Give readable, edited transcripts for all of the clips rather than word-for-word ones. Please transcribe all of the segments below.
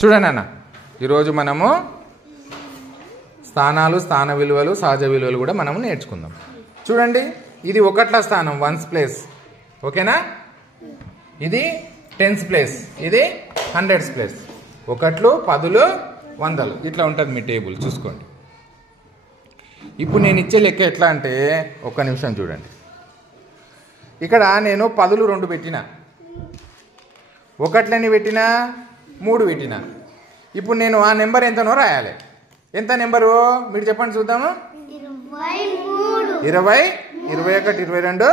చూడండి అన్న, ఈరోజు మనము స్థానాలు, స్థాన విలువలు, సహజ విలువలు కూడా మనము నేర్చుకుందాం. చూడండి, ఇది ఒకట్ల స్థానం, వన్స్ ప్లేస్, ఓకేనా? ఇది టెన్స్ ప్లేస్, ఇది హండ్రెడ్స్ ప్లేస్. ఒకట్లు, పదులు, వందలు, ఇట్లా ఉంటుంది మీ టేబుల్, చూసుకోండి. ఇప్పుడు నేను ఇచ్చే లెక్క ఎట్లా అంటే, ఒక్క నిమిషం చూడండి. ఇక్కడ నేను పదులు 2 పెట్టినా, ఒకట్లని పెట్టినా, 3 పెట్టినా. ఇప్పుడు నేను ఆ నెంబర్ ఎంతనో రాయాలి. ఎంత నెంబరు మీరు చెప్పండి చూద్దాము. 20, 21, 22,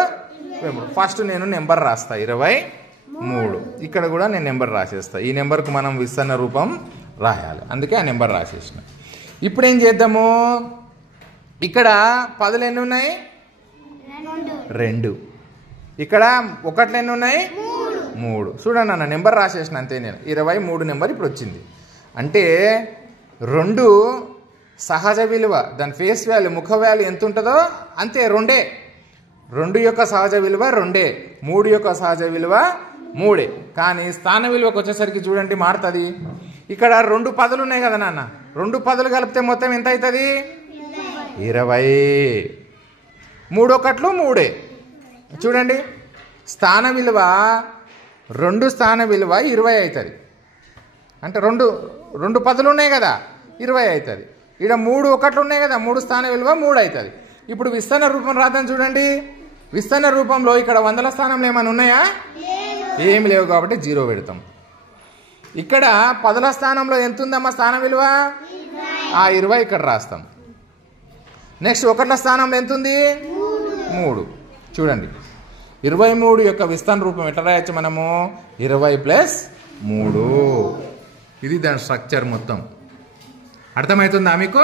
23. ఫస్ట్ నేను నెంబర్ రాస్తా 23. ఇక్కడ కూడా నేను నెంబర్ రాసేస్తా. ఈ నెంబర్కు మనం విస్తరణ రూపం రాయాలి, అందుకే ఆ నెంబర్ రాసేసిన. ఇప్పుడు ఏం చేద్దాము, ఇక్కడ పదులు ఎన్ని ఉన్నాయి? 2. ఇక్కడ ఒకట్లు ఎన్ని ఉన్నాయి? 3. చూడండి అన్న, నెంబర్ రాసేసిన అంతే నేను. 23 నెంబర్ ఇప్పుడు వచ్చింది. అంటే 2 సహజ విలువ, దాని ఫేస్ వాల్యూ, ముఖ వాల్యూ ఎంత ఉంటుందో అంతే, 2. 2 యొక్క సహజ విలువ 2, 3 యొక్క సహజ విలువ 3. కానీ స్థాన విలువకు వచ్చేసరికి చూడండి మారుతుంది. ఇక్కడ 2 పదులు ఉన్నాయి కదా నాన్న, 2 పదులు కలిపితే మొత్తం ఎంత అవుతుంది? 20. 3 ఒకట్లు 3. చూడండి, స్థాన విలువ 2 స్థాన విలువ 20 అవుతుంది. అంటే 2 పదులు ఉన్నాయి కదా, 20 అవుతుంది. ఇక్కడ 3 ఒకట్లు ఉన్నాయి కదా, 3 స్థాన విలువ 3 అవుతుంది. ఇప్పుడు విస్తరణ రూపం రాద్దాం. చూడండి, విస్తరణ రూపంలో ఇక్కడ వందల స్థానంలో ఏమైనా ఉన్నాయా? ఏమి లేవు, కాబట్టి 0 పెడతాం. ఇక్కడ పదుల స్థానంలో ఎంత ఉందమ్మా స్థాన విలువ? 20 ఇక్కడ రాస్తాం. నెక్స్ట్ ఒకట్ల స్థానంలో ఎంత ఉంది? 3. చూడండి, 23 యొక్క విస్తరణ రూపం ఎట్లా రాయొచ్చు మనము? 20 + 3. ఇది దాని స్ట్రక్చర్ మొత్తం. అర్థమవుతుందా మీకు?